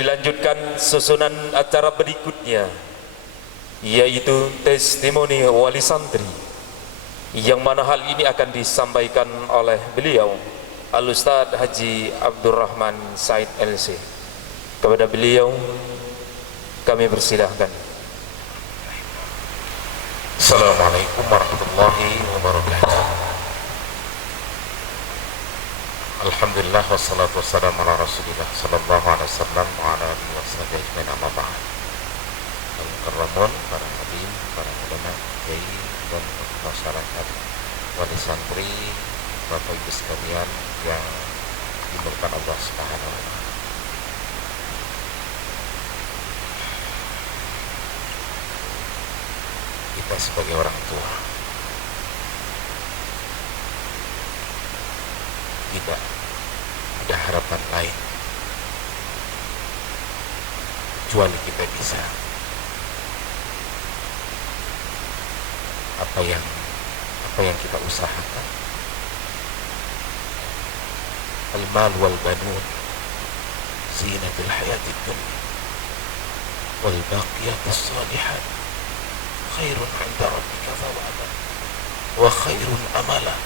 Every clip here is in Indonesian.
Dilanjutkan susunan acara berikutnya, yaitu testimoni wali santri, yang mana hal ini akan disampaikan oleh beliau Al-Ustadz Haji Abdurrahman Said LC. Kepada beliau kami persilahkan. Assalamualaikum warahmatullahi wabarakatuh. Alhamdulillah wassalatu wassalamu ala rasulillah sallallahu alaihi wasallam wa ala alihi washabihi ajmain, amma ba'd. Al-mukarramun, para hadirin, para ulama, kiai dan masyarakat, wali santri, Bapak Ibu sekalian yang dimuliakan Allah Subhanahu wa taala. Kita sebagai orang tua tidak ada harapan lain kecuali kita bisa apa yang kita usahakan. Al-mal wal banun zinatul hayatid dunya wal baqiyatus shalihat khairun 'inda rabbika thawaban wa khairun amala.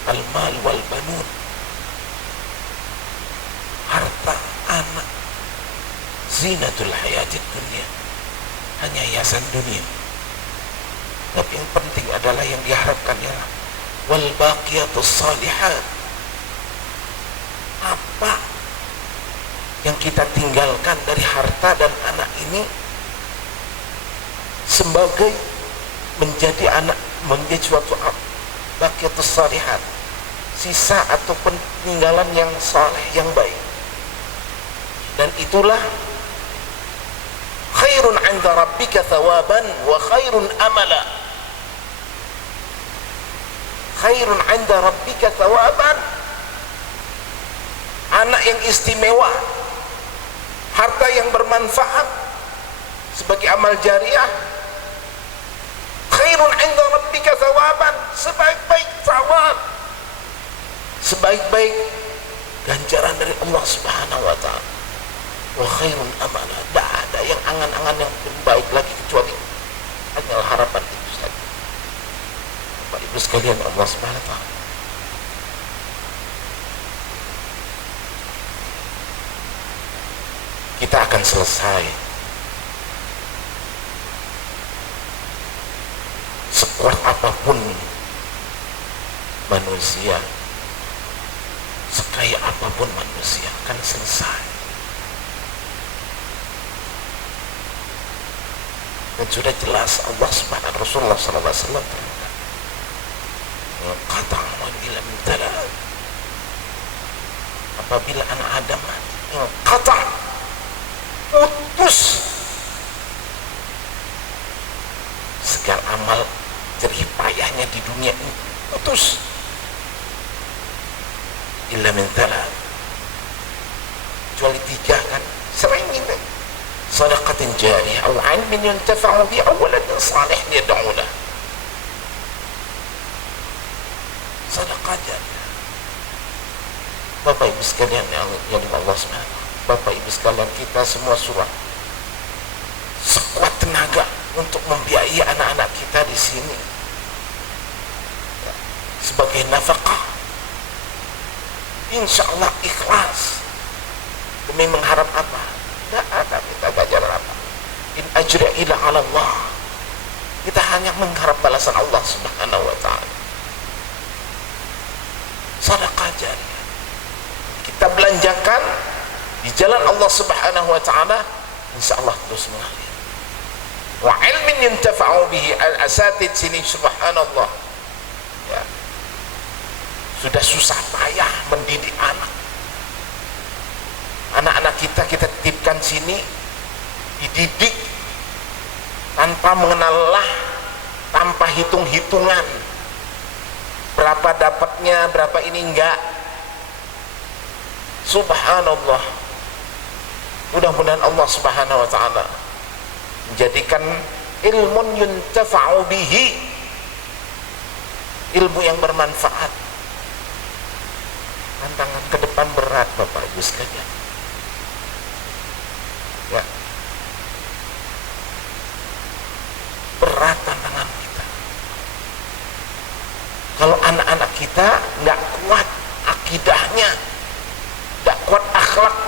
Al-mal wal banun, harta, anak, zinatul hayatid dunia, hanya hiasan dunia. Tapi yang penting adalah yang diharapkan ialah wal baqiyatus shalihat. Apa yang kita tinggalkan dari harta dan anak ini sebagai menjadi suatu baqiyatus shalihat, sisa atau peninggalan yang saleh, yang baik. Dan itulah khairun 'inda rabbika thawaban wa khairun amala. Khairun 'inda rabbika thawaban, anak yang istimewa, harta yang bermanfaat sebagai amal jariah. Khairun 'inda rabbika thawaban, sebaik-baik thawab, sebaik-baik ganjaran dari Allah Subhanahu wa taala. Wa khairun amala, tidak ada yang angan-angan yang lebih baik lagi kecuali hanya harapan itu saja. Bapak Ibu sekalian Allah Subhanahu wa taala, kita akan selesai sekuat apapun manusia, sekaya apapun manusia, akan selesai. Dan sudah jelas Allah Subhanahu, Rasulullah sallallahu alaihi wasallam berkata, qata' wa ila mintala, apabila anak Adam mati, qata', putus segala amal jerih payahnya di dunia ini, putus. Illa min thalath, kecuali tiga, kan sering ini: sadaqatin jariyah, aw 'ilmin yuntafa'u bihi, aw waladin salih yad'u lahu. Sedekah jariyah. Bapak Ibu sekalian yang Allah Subhanahu, Bapak Ibu sekalian, kita semua surah sekuat tenaga untuk membiayai anak-anak kita di sini sebagai nafkah. Insya Allah ikhlas, demi mengharap apa? Tidak ada minta ganjaran apa. In ajra ila ala Allah, kita hanya mengharap balasan Allah Subhanahu wa ta'ala. Sedekah jariyah kita belanjakan di jalan Allah Subhanahu wa ta'ala, insya Allah terus mengalir. Wa ilmin yuntafa'u bihi, al-asatid sini subhanallah ya, sudah susah payah mendidik anak-anak kita titipkan sini, dididik tanpa mengenal lelah, tanpa hitung-hitungan berapa dapatnya, berapa ini, enggak. Subhanallah, mudah-mudahan Allah Subhanahu wa ta'ala menjadikan ilmun yuntafa'u bihi, ilmu yang bermanfaat. Tantangan ke depan berat Bapak Ibu sekalian.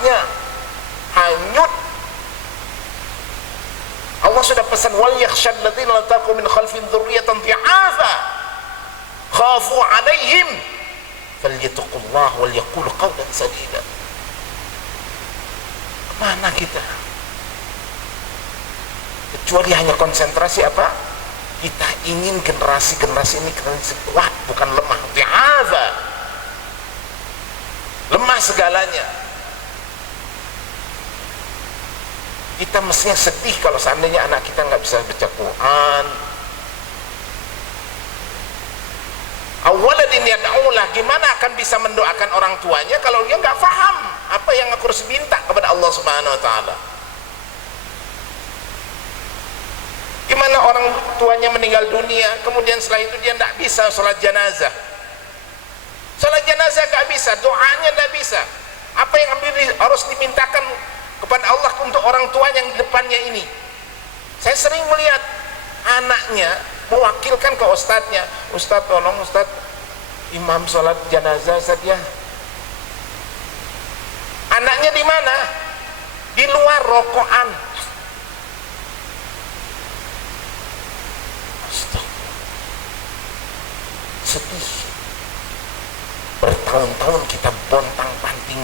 tempatnya hanyut. Allah sudah pesan, wal yakhshal ladzina la taqu min khalfin dzurriyyatan dhi'afa khafu 'alaihim falyattaqullah wal yaqulu qawlan sadida. Kemana kita? Kecuali hanya konsentrasi apa? Kita ingin generasi ini generasi kuat, bukan lemah. Dhi'afa, lemah segalanya. Kita mestinya sedih kalau seandainya anak kita nggak bisa baca Quran. Awaladin yad'ulah, gimana akan bisa mendoakan orang tuanya kalau dia nggak paham apa yang aku harus minta kepada Allah Subhanahu wa taala. Gimana orang tuanya meninggal dunia, kemudian setelah itu dia tidak bisa sholat jenazah. Sholat jenazah nggak bisa, doanya nggak bisa. Apa yang harus dimintakan kepada Allah untuk orang tua yang di depannya ini? Saya sering melihat anaknya mewakilkan ke ustadznya, Ustadz tolong Ustadz, imam sholat jenazah Ustadz ya. Anaknya di mana? Di luar rokokan. Sedih. Bertahun-tahun kita bontang-panting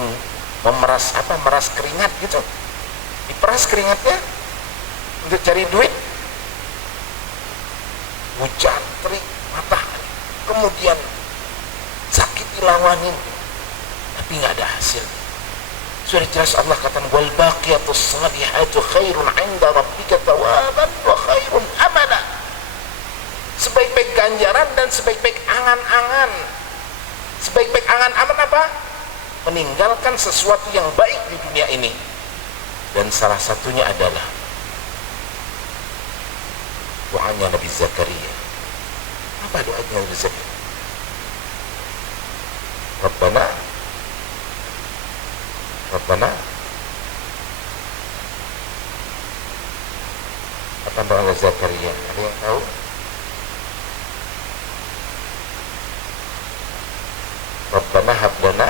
memeras meras keringat gitu, diperas keringatnya untuk cari duit, hujan, terik, matahari, kemudian sakit dilawanin, tapi nggak ada hasil. Sudah jelas Allah katakan, wal baqiyatus salihatu khairun 'inda rabbika thawaban wa khairun amala. Sebaik-baik ganjaran dan sebaik-baik angan-angan. Sebaik-baik angan-angan apa? Meninggalkan sesuatu yang baik di dunia ini. Dan salah satunya adalah doanya Nabi Zakaria. Apa doanya Nabi Zakaria? Rabbana apa doa Zakaria? Ada yang tahu? Rabbana hab lana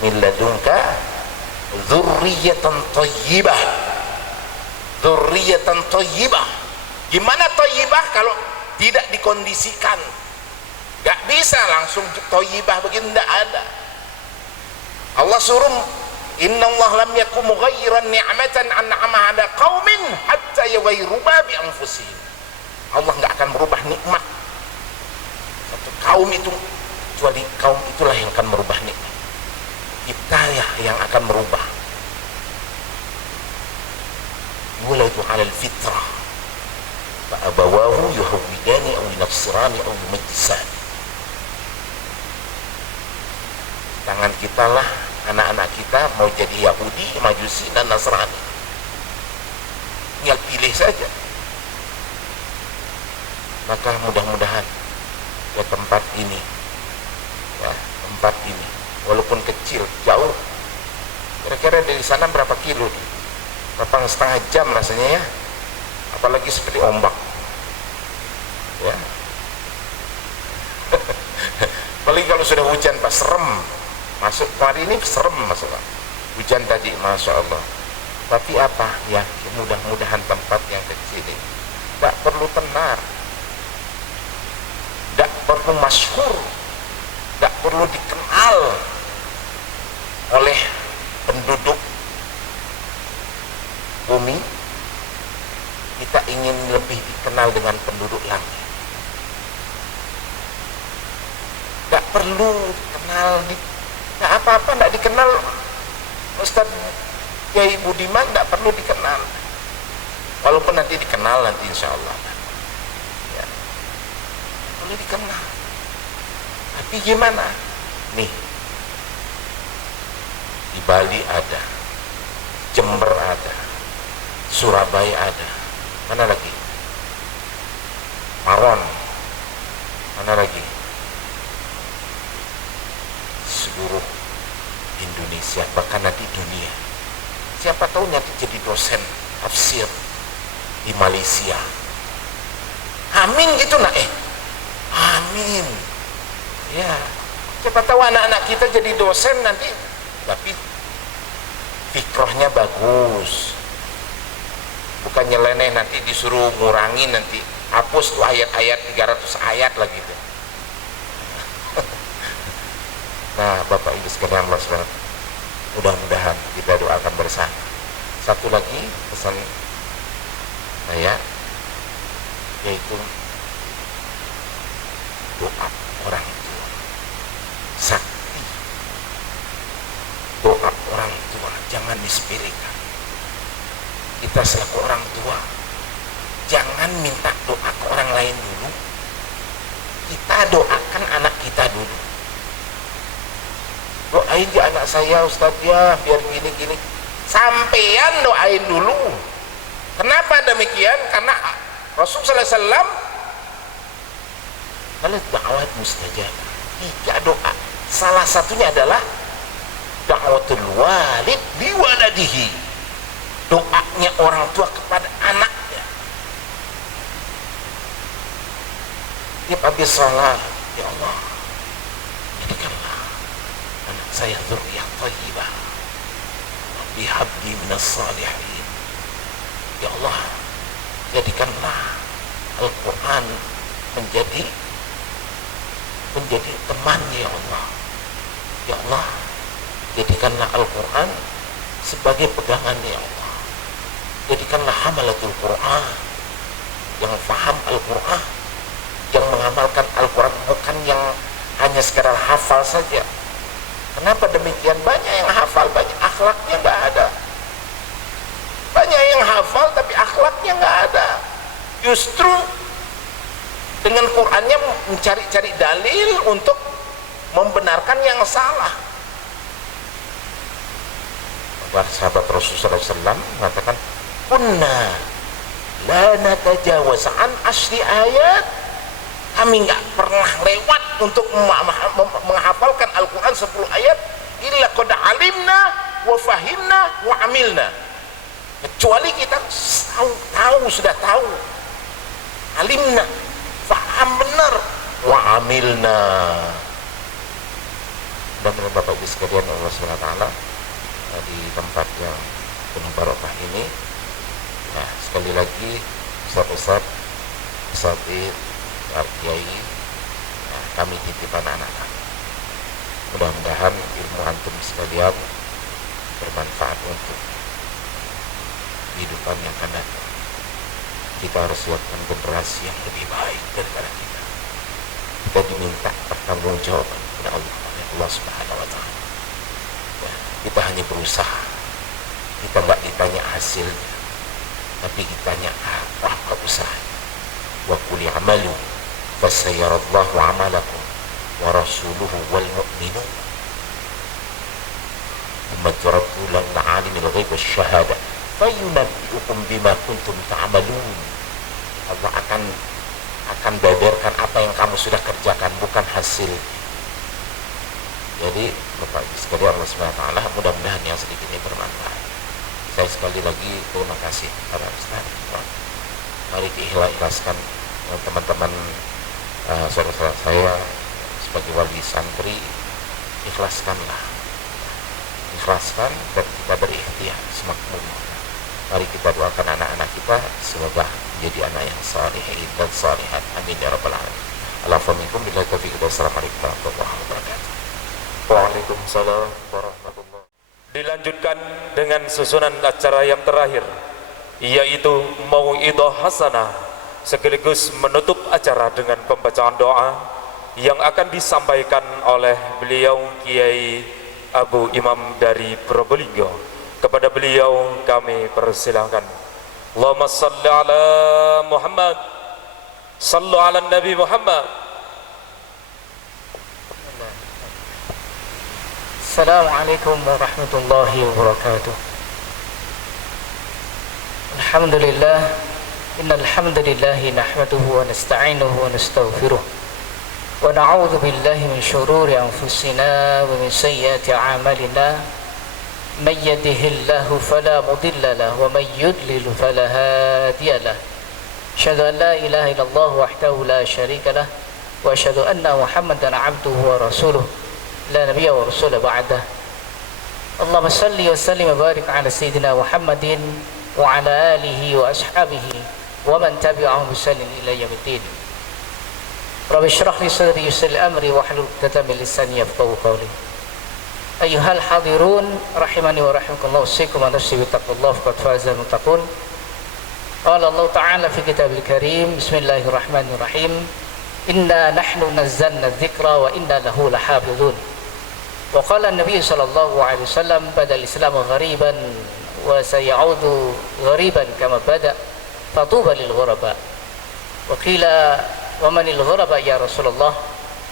min ladunka dzurriyyatan thayyibah. Dzurriyyatan thayyibah. Gimana thayyibah kalau tidak dikondisikan? Gak bisa langsung thayyibah begini, tidak ada. Allah suruh, innallaha lam yakum mughayyiran ni'matan an'amaha 'ala qaumin hatta yughayyiru ma bi anfusihim. Allah enggak akan merubah nikmat satu kaum itu kecuali kaum itulah yang akan merubah nikmat. Kita yang akan merubah. Mulai itu 'alal fitrah. Fa abawahu yuhawwidani aw yunassirani aw yumajjisani. Tangan kita lah anak-anak kita mau jadi Yahudi, Majusi dan Nasrani. Tinggal pilih saja. Maka mudah-mudahan ya tempat ini, walaupun kecil, jauh, kira-kira dari sana berapa kilo, berapa setengah jam rasanya ya, apalagi seperti ombak ya. Apalagi kalau sudah hujan pas serem masuk, hari ini serem masuk hujan tadi, Masya Allah. Tapi apa ya, mudah-mudahan tempat yang kecil ini tidak perlu tenar, tidak perlu masyhur, tidak perlu dikenal oleh penduduk bumi. Kita ingin lebih dikenal dengan penduduk langit. Tidak perlu dikenal, tidak apa-apa, tidak dikenal Ustaz Kiai Budiman, tidak perlu dikenal. Walaupun nanti dikenal nanti insya Allah ya, boleh dikenal. Tapi gimana? Nih, di Bali ada, Jember ada, Surabaya ada, mana lagi? Maron, mana lagi? Seluruh Indonesia, bahkan nanti dunia. Siapa tahu nanti jadi dosen tafsir di Malaysia. Amin gitu nak, amin. Ya, siapa tahu anak-anak kita jadi dosen nanti. Tapi fikrohnya bagus, bukan nyeleneh nanti disuruh ngurangin, nanti hapus tuh ayat-ayat 300 ayat lagi tuh. Nah Bapak Ibu sekalian, mudah-mudahan kita doakan bersama. Satu lagi pesan saya, yaitu doa orang tua sakti. Doa orang tua jangan disepelekan. Kita selaku orang tua jangan minta doa ke orang lain dulu, kita doakan anak kita dulu. Doain di anak saya Ustadz ya biar gini-gini, sampean doain dulu. Kenapa demikian? Karena Rasulullah SAW kalau da'wat mustajab, 3 doa, salah satunya adalah da'watul walid biwaladihi, doanya orang tua kepada anaknya. Dia habis salat, ya Allah jadikanlah anak saya dzurriyyah thayyibah, Rabbi habli minas salihin. Ya Allah jadikanlah Al-Quran menjadi temannya, ya Allah. Ya Allah jadikanlah Al-Quran sebagai pegangannya, ya Allah. Jadikanlah hamalatul Quran yang faham Al-Quran, yang mengamalkan Al-Quran, bukan yang hanya sekedar hafal saja. Kenapa demikian? Banyak yang hafal, banyak akhlaknya nggak ada. Banyak yang hafal tapi akhlaknya nggak ada. Justru dengan Qurannya mencari-cari dalil untuk membenarkan yang salah. Sahabat Rasulullah SAW mengatakan, kunna la natajawaz an 10 ayat, kami nggak pernah lewat untuk menghafalkan Al-Quran 10 ayat illa qad alimna wa fahimna wa amilna, kecuali kita sudah tahu, alimna, faham benar, wa amilna. Mudah-mudahan Bapak Ibu sekalian Allah SWT di tempat yang penuh barokah ini, nah sekali lagi Ustaz-Ustaz, Ustadz, Kiai, nah, kami titip anak-anak. Mudah-mudahan ilmu antum sekalian bermanfaat untuk kehidupan yang akan datang. Kita harus siapkan generasi yang lebih baik daripada kita. Kita diminta pertanggungjawaban kepada Allah Subhanahu wa Ta'ala. Ya, kita hanya berusaha, kita nggak ditanya hasilnya, tapi ditanya apa usahanya. Wa qul i'malu fasayarallahu 'amalakum wa rasuluhu wal mu'minun thumma turaduna ila 'alimil ghaibi wasyahada fayunabbi'ukum bima kuntum ta'malun. Allah akan beberkan apa yang kamu sudah kerjakan, bukan hasil. Jadi Bapak Ibu sekalian Allah SWT, mudah-mudahan yang sedikit ini bermanfaat. Saya sekali lagi terima kasih kepada Ustaz. Mari diikhlaskan teman-teman, saudara-saudara saya sebagai wali santri, ikhlaskan dan kita berikhtiar semakmur. Mari kita doakan anak-anak kita semoga menjadi anak yang saleh dan salihat. Amin ya rabbal alamin. Alhamdulillah billahi taufiq. Wassalamualaikum warahmatullahi wabarakatuh. Waalaikumsalam warahmatullahi wabarakatuh. Dilanjutkan dengan susunan acara yang terakhir, yaitu mau'idhah hasanah, sekaligus menutup acara dengan pembacaan doa yang akan disampaikan oleh beliau Kiai Abu Imam dari Probolinggo. Kepada beliau kami persilahkan. Allahumma salli ala Muhammad, sallu ala Nabi Muhammad. Assalamualaikum warahmatullahi wabarakatuh. Alhamdulillah, innal hamdalillah nahmaduhu wa nasta'inuhu wa nastaghfiruh wa na'udzu billahi min shururi anfusina wa min sayyiati a'malina. Man yahdihillahu fala mudilla lahu wa man yudlil fala hadiya lahu. Asyhadu an la ilaha illallah wahdahu la syarika lah wa asyhadu anna Muhammadan 'abduhu wa rasuluh la nabiyya wa rasula ba'dah. Allahumma salli wa sallim wa barik ala sayyidina Muhammadin wa ala alihi wa ashabihi wa man tabi'ahum bisallim ila yaumiddin. Rabbi shrah li sadri yassir li amri wa hlul 'uqdatam min lisani yafqahu qawli. Ayyuhal hadirun rahimani wa rahimakumullah, usikum wa nafsi bi taqwallah faqad faza muttaqun. Qala Allah Ta'ala fi kitabil karim, bismillahirrahmanirrahim, inna nahnu nazzalna dzikra wa inna lahu lahafizun. Wa qala an-nabiy sallallahu alaihi wasallam badal islamu ghariban wa sayaudu ghariban kama bada fatuba lil ghuraba. Wa qila wa manil ghuraba ya Rasulullah?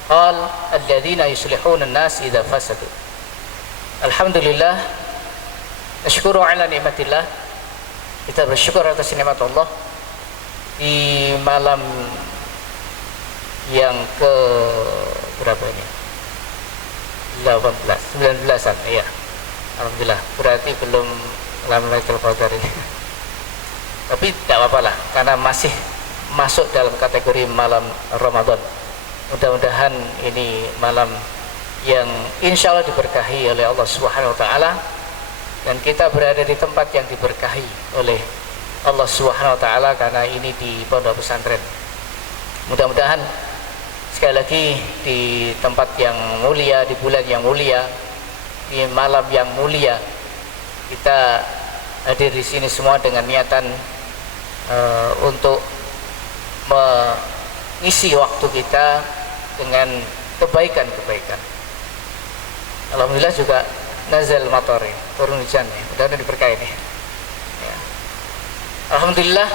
Qal alladziina yuslihuna an-nas idza fasadu. Alhamdulillah, nasyukuru ala nikmatillah. Kita bersyukur atas nikmat Allah di malam yang ke berapa ini? 19-an, iya. Alhamdulillah, berarti belum malam Lailatul Qadar ini. Tapi tidak apa-apa lah, karena masih masuk dalam kategori malam Ramadan. Mudah-mudahan ini malam yang insya Allah diberkahi oleh Allah Subhanahu Wa Taala, dan kita berada di tempat yang diberkahi oleh Allah Subhanahu Wa Taala karena ini di pondok pesantren. Mudah-mudahan sekali lagi di tempat yang mulia, di bulan yang mulia, di malam yang mulia, kita hadir di sini semua dengan niatan untuk mengisi waktu kita dengan kebaikan-kebaikan. Alhamdulillah juga nazal matori, turun hujan ya, mudah-mudahan diberkahi nih. Ya. Alhamdulillah,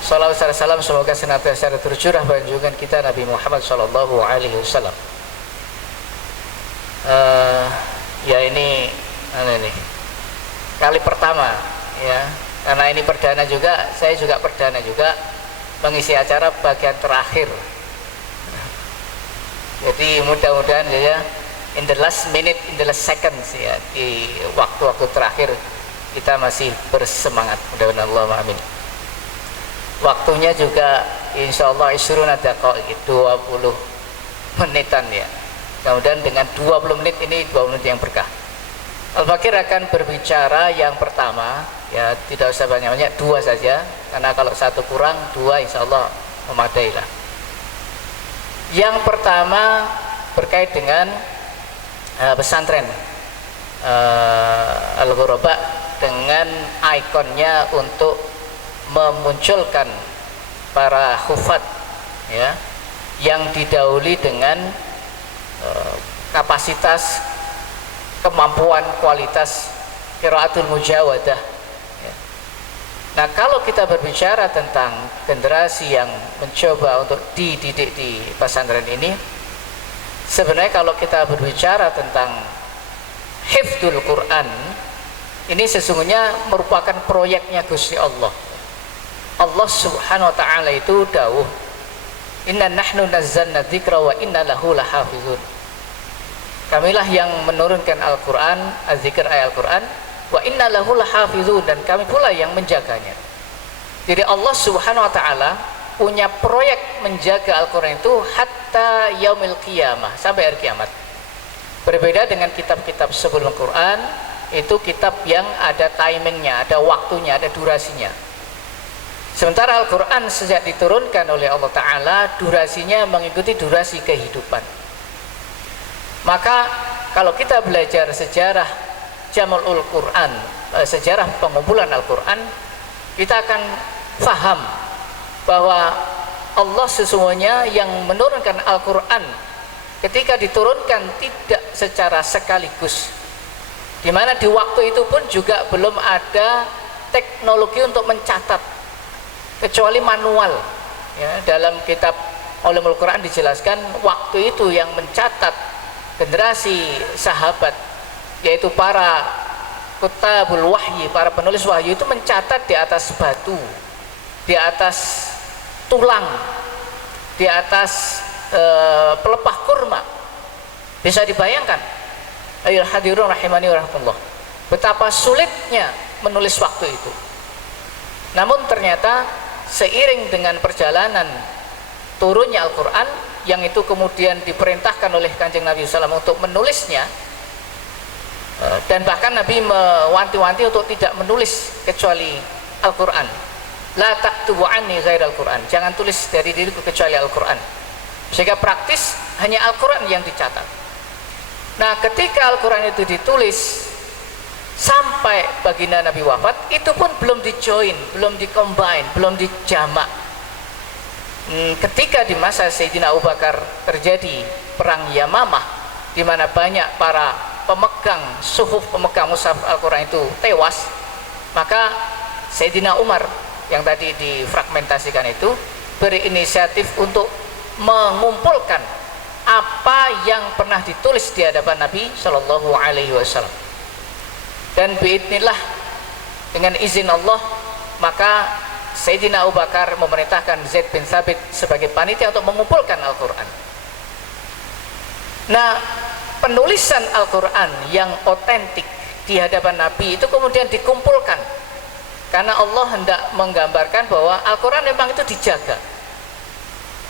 salawat dan salam semoga senantiasa tercurah pada junjungan kita Nabi Muhammad sallallahu alaihi wasallam. Ya ini kali pertama ya, karena ini perdana juga, saya juga perdana juga mengisi acara bagian terakhir. Jadi mudah-mudahan ya, in the last minute, in the last seconds ya, di waktu-waktu terakhir kita masih bersemangat, mudah-mudahan Allah amin. Waktunya juga insya Allah isruna daqaiq, 20 menitan ya. Kemudian dengan 20 menit ini 20 menit yang berkah. Al-Fakir akan berbicara yang pertama ya, tidak usah banyak-banyak, 2 saja, karena kalau 1 kurang 2 insya Allah memadai lah. Yang pertama berkait dengan pesantren Al-Ghuraba, dengan ikonnya untuk memunculkan para hufad ya, yang didahului dengan kapasitas, kemampuan, kualitas qiraatul mujawadah ya. Nah, kalau kita berbicara tentang generasi yang mencoba untuk dididik di pesantren ini, sebenarnya kalau kita berbicara tentang hifdzul Quran, ini sesungguhnya merupakan proyeknya Gusti Allah. Allah Subhanahu Wa Taala itu dawuh, inna nahnu nazzalna dzikra wa inna lahu lahafizun. Kamilah yang menurunkan Al-Quran, az-zikr ayat Al-Quran, wa inna lahu lahafizun, dan kami pula yang menjaganya. Jadi Allah Subhanahu Wa Taala punya proyek menjaga Al-Quran itu hatta yaumil qiyamah, sampai hari kiamat. Berbeda dengan kitab-kitab sebelum Al-Quran, itu kitab yang ada timingnya, ada waktunya, ada durasinya. Sementara Al-Quran sejak diturunkan oleh Allah Ta'ala, durasinya mengikuti durasi kehidupan. Maka kalau kita belajar sejarah Jam'ul Quran, sejarah pengumpulan Al-Quran, kita akan faham bahwa Allah sesungguhnya yang menurunkan Al-Quran ketika diturunkan tidak secara sekaligus, dimana di waktu itu pun juga belum ada teknologi untuk mencatat kecuali manual ya. Dalam kitab Ulumul Quran dijelaskan waktu itu yang mencatat generasi sahabat, yaitu para kutabul wahyi, para penulis wahyu, itu mencatat di atas batu, di atas tulang, di atas pelepah kurma. Bisa dibayangkan, ayyuhal hadirun rahimani wa rahimakumullah, betapa sulitnya menulis waktu itu. Namun ternyata seiring dengan perjalanan turunnya Al-Quran, yang itu kemudian diperintahkan oleh Kanjeng Nabi SAW untuk menulisnya, Dan bahkan Nabi mewanti-wanti untuk tidak menulis kecuali Al-Quran. La taktubu anni ghairal Quran, jangan tulis dari diriku kecuali Al-Quran. Sehingga praktis hanya Al-Quran yang dicatat. Nah, ketika Al-Quran itu ditulis sampai baginda Nabi wafat, itu pun belum dijoin, belum dikombine, belum dijamak. Ketika di masa Sayyidina Abu Bakar terjadi perang Yamamah, di mana banyak para pemegang suhuf, pemegang mushaf Al-Quran itu tewas, maka Sayyidina Umar yang tadi difragmentasikan itu berinisiatif untuk mengumpulkan apa yang pernah ditulis di hadapan Nabi Shallallahu Alaihi Wasallam. Dan biidznillah, dengan izin Allah, maka Sayyidina Abu Bakar memerintahkan Zaid bin Thabit sebagai panitia untuk mengumpulkan Al-Quran. Nah, penulisan Al-Quran yang otentik di hadapan Nabi itu kemudian dikumpulkan karena Allah hendak menggambarkan bahwa Al-Quran memang itu dijaga.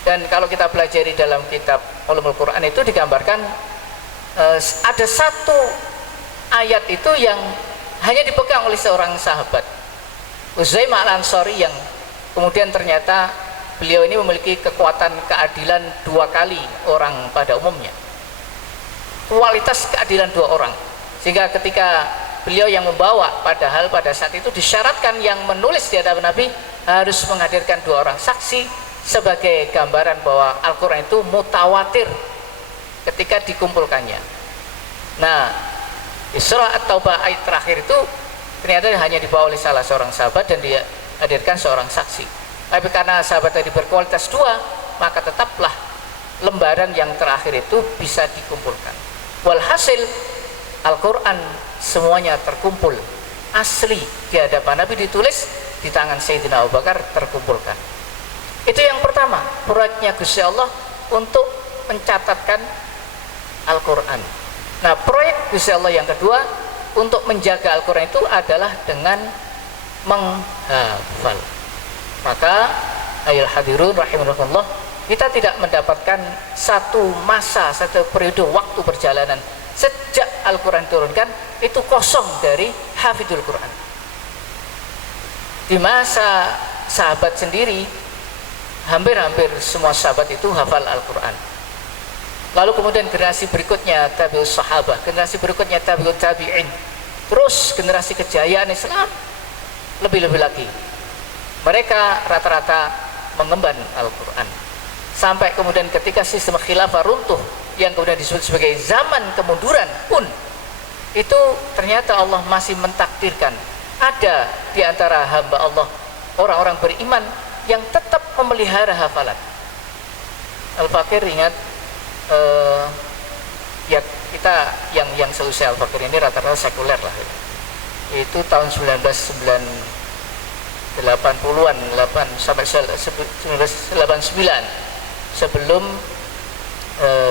Dan kalau kita pelajari dalam kitab Ulumul Quran itu digambarkan ada satu ayat itu yang hanya dipegang oleh seorang sahabat, Uzaimah Al-Ansari, yang kemudian ternyata beliau ini memiliki kekuatan keadilan 2 kali orang pada umumnya, kualitas keadilan 2 orang, sehingga ketika beliau yang membawa, padahal pada saat itu disyaratkan yang menulis di hadapan Nabi harus menghadirkan 2 orang saksi sebagai gambaran bahwa Al-Quran itu mutawatir ketika dikumpulkannya. Nah, di surah At-Taubah ayat terakhir itu ternyata hanya dibawa oleh salah seorang sahabat dan dia hadirkan seorang saksi. Tapi karena sahabat tadi berkualitas 2, maka tetaplah lembaran yang terakhir itu bisa dikumpulkan. Walhasil Al-Quran semuanya terkumpul asli di hadapan Nabi, ditulis di tangan Sayyidina Abu Bakar, terkumpulkan. Itu yang pertama, proyeknya Gusti Allah untuk mencatatkan Al-Quran. Nah, proyek Gusti Allah yang kedua untuk menjaga Al-Quran itu adalah dengan menghafal. Maka ayol hadirun rahimahullah, kita tidak mendapatkan satu masa, satu periode waktu perjalanan sejak Al-Quran turunkan itu kosong dari hafidul Quran. Di masa sahabat sendiri, hampir-hampir semua sahabat itu hafal Al-Quran. Lalu kemudian generasi berikutnya tabi'us sahabah, generasi berikutnya tabi'ut tabi'in, terus generasi kejayaan Islam lebih-lebih lagi, mereka rata-rata mengemban Al-Quran. Sampai kemudian ketika sistem khilafah runtuh, yang kemudian disebut sebagai zaman kemunduran pun, itu ternyata Allah masih mentakdirkan ada di antara hamba Allah orang-orang beriman yang tetap memelihara hafalan. Al-Fakir ingat, ya kita yang seusia Al-Fakir ini rata-rata sekuler lah. Itu tahun 1980-an, 8 sampai 1989, sebelum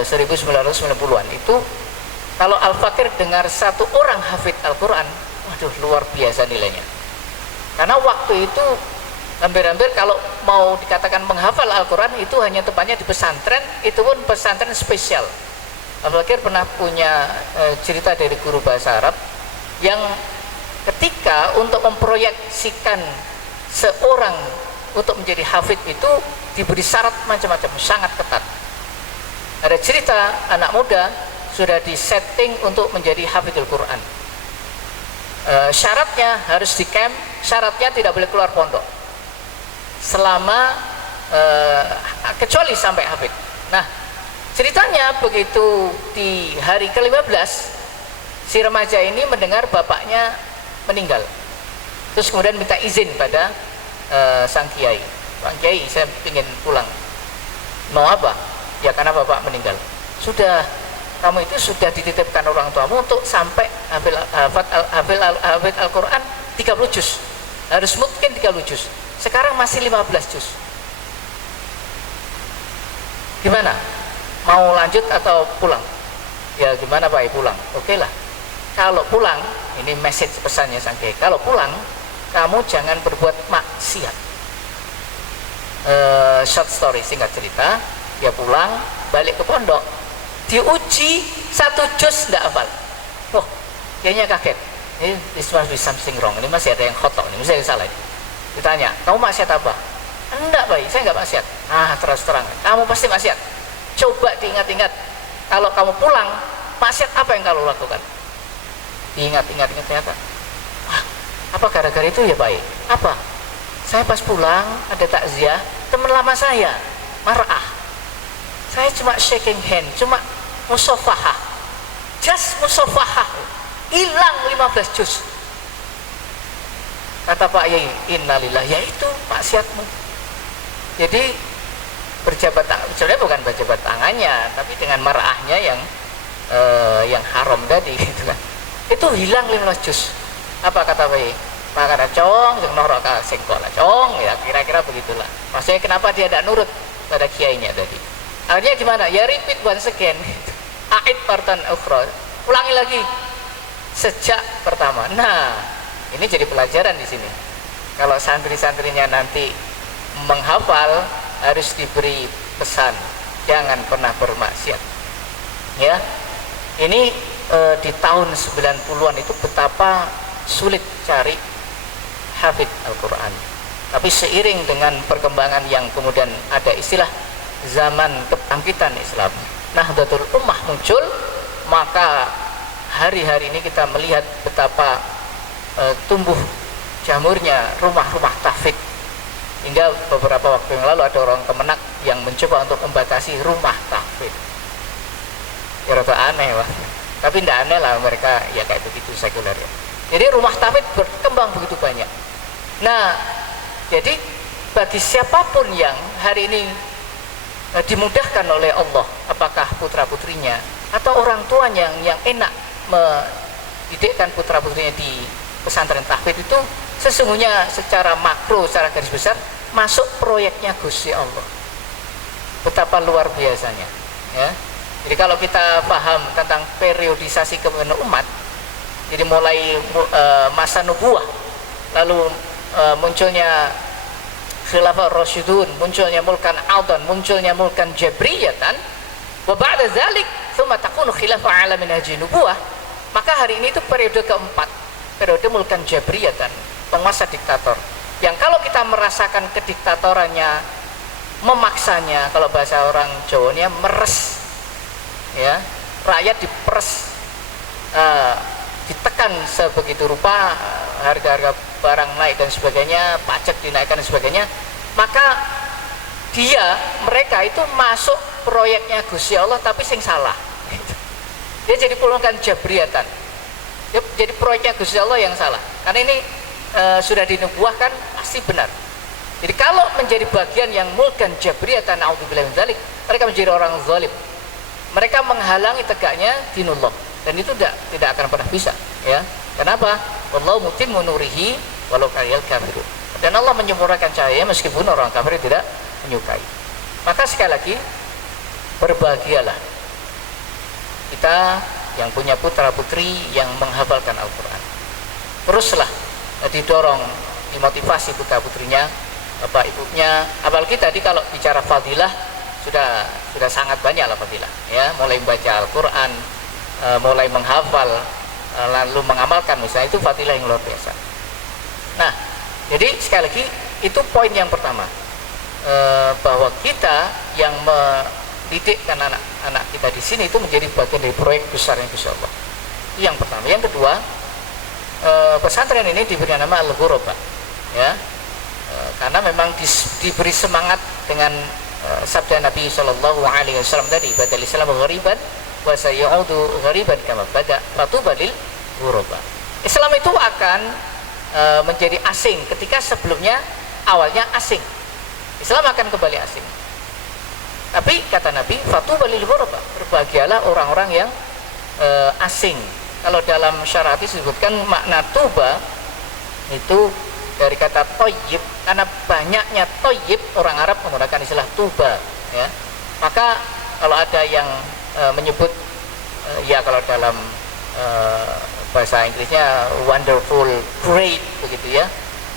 1990-an itu, kalau Al-Fakir dengar satu orang hafid Al-Quran, waduh, luar biasa nilainya. Karena waktu itu hampir-hampir kalau mau dikatakan menghafal Al-Quran itu hanya tempatnya di pesantren, itu pun pesantren spesial. Al-Fakir pernah punya cerita dari guru bahasa Arab yang ketika untuk memproyeksikan seorang untuk menjadi hafid itu diberi syarat macam-macam, sangat ketat. Ada cerita anak muda sudah disetting untuk menjadi hafidul Quran. Syaratnya harus di camp, syaratnya tidak boleh keluar pondok selama kecuali sampai hafid. Nah, ceritanya begitu di hari ke-15 si remaja ini mendengar bapaknya meninggal, terus kemudian minta izin pada sang kiai, "Pak Kiai, saya ingin pulang." "Mau apa?" "Ya, karena bapak meninggal." "Sudah, kamu itu sudah dititipkan orang tuamu untuk sampai hafid Al-Quran 30 juz, harus mungkin 30 juz. Sekarang masih 15 juz. Gimana? Mau lanjut atau pulang?" "Ya gimana Pak, pulang." "Oke lah, kalau pulang," ini message pesannya sang kiai, "kalau pulang kamu jangan berbuat maksiat." Short story, singkat cerita, dia pulang, balik ke pondok, diuji 1 juz tidak hafal. Wah, kayaknya kaget. This must be something wrong. Ini masih ada yang khotok, ini masih ada yang salah. Ini. Ditanya, kamu maksiat apa? Enggak, Baik, saya enggak maksiat. Terus terang, kamu pasti maksiat. Coba diingat-ingat, kalau kamu pulang, maksiat apa yang kamu lakukan? Diingat-ingat ternyata. Apa gara-gara itu ya, Baik? Apa? Saya pas pulang ada takziah, teman lama saya, marah. Saya cuma shaking hand, cuma musafahah. Just musafahah. Hilang 15 juz. Kata Pak Yai, innalillah, ya itu maksiatmu. Jadi berjabat tangan, sebenarnya bukan berjabat tangannya, tapi dengan marahnya yang haram tadi gitu kan. Itu hilang 15 juz. Apa kata Pak Yai? Maka cong, yang norok ka sengkol lah, cong, ya kira-kira begitulah. Maksudnya kenapa dia tidak nurut pada kiainya tadi? Akhirnya gimana? Ya repeat once again. A'id partan ukhra. Ulangi lagi sejak pertama. Nah, ini jadi pelajaran di sini. Kalau santri-santrinya nanti menghafal, harus diberi pesan, jangan pernah bermaksiat. Ya, ini di tahun 90-an itu betapa sulit cari hafid Al-Quran. Tapi seiring dengan perkembangan yang kemudian ada istilah zaman kebangkitan Islam, Nahdlatul Ummah muncul, maka hari-hari ini kita melihat betapa tumbuh jamurnya rumah-rumah tahfidz. Hingga beberapa waktu yang lalu ada orang Kemenak yang mencoba untuk membatasi rumah tahfidz. Ya rada aneh lah. Tapi tidak aneh lah, mereka ya kayak begitu sekuler ya. Jadi rumah tahfidz berkembang begitu banyak. Nah, jadi bagi siapapun yang hari ini dimudahkan oleh Allah, apakah putra-putrinya atau orang tuanya yang enak mendidikkan putra-putrinya di pesantren tahfidz, itu sesungguhnya secara makro, secara garis besar masuk proyeknya Gusti Allah. Betapa luar biasanya ya. Jadi kalau kita paham tentang periodisasi kepemimpinan umat, jadi mulai masa nubuwah, lalu munculnya khilafah rasyidun, munculnya mulkan audan, munculnya mulkan jabriyatan, wa ba'da dzalik tsumma takunu khilafah ala minhaji nubuwah. Maka hari ini itu periode keempat, periode mulkan jabriyatan, penguasa diktator, yang kalau kita merasakan kediktatorannya, memaksanya, kalau bahasa orang Jawanya meres ya, rakyat diperes, ditekan sebegitu rupa, harga-harga barang naik dan sebagainya, pajak dinaikkan dan sebagainya, maka mereka itu masuk proyeknya Gusti Allah tapi sing salah. Dia jadi pulangkan jabriyatan, dia jadi proyeknya Gusti Allah yang salah, karena ini sudah dinubuahkan pasti benar. Jadi kalau menjadi bagian yang mulkan jabriyatan, a'udzubillahi min dzalik, mereka menjadi orang zalim, mereka menghalangi tegaknya dinullah, dan itu tidak akan pernah bisa ya. Kenapa? Wallahu mutimmu nurihi walau karihal kafirun. Dan Allah menyempurnakan cahaya meskipun orang kafir tidak menyukai. Maka sekali lagi, berbahagialah kita yang punya putra-putri yang menghafalkan Al-Quran. Teruslah didorong, dimotivasi putra-putrinya, bapak ibunya. Apalagi tadi kalau bicara fadilah, sudah sangat banyak lah fadilah ya, mulai membaca Al-Quran, mulai menghafal, lalu mengamalkan, misalnya, itu fadilah yang luar biasa. Nah, jadi sekali lagi itu poin yang pertama, bahwa kita yang mendidikkan anak-anak kita di sini itu menjadi bagian dari proyek besar yang Insya Allah. Itu yang pertama. Yang kedua, pesantren ini diberi nama Al-Ghuraba ya, karena memang diberi semangat dengan sabda Nabi Shallallahu Alaihi Wasallam tadi, badal Islam ghariban wa sayaudu ghariban kama bada fatuba lil ghuraba. Islam itu akan menjadi asing ketika sebelumnya awalnya asing. Islam akan kembali asing. Tapi kata Nabi, fatuba lil ghuraba, berbahagialah orang-orang yang asing. Kalau dalam syariat disebutkan makna tuba itu dari kata toyib, karena banyaknya toyib, orang Arab menggunakan istilah tuba ya. Maka kalau ada yang menyebut ya, kalau dalam bahasa Inggrisnya wonderful, great begitu ya,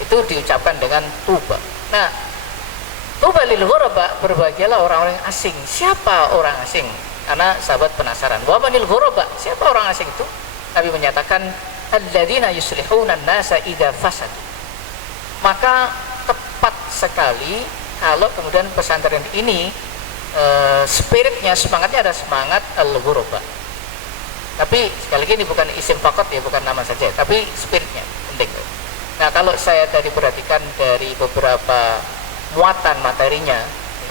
itu diucapkan dengan tuba. Nah, tuba lil ghuraba, berbahagialah orang-orang asing. Siapa orang asing? Karena sahabat penasaran, wa manil ghuraba, siapa orang asing itu? Nabi menyatakan alladzina yuslihuna an-nasa idza fasad. Maka tepat sekali kalau kemudian pesantren ini spiritnya, semangatnya ada semangat al-ghuraba. Tapi sekali lagi ini bukan isim fakot ya, bukan nama saja, tapi spiritnya penting. Nah, kalau saya tadi perhatikan dari beberapa muatan materinya,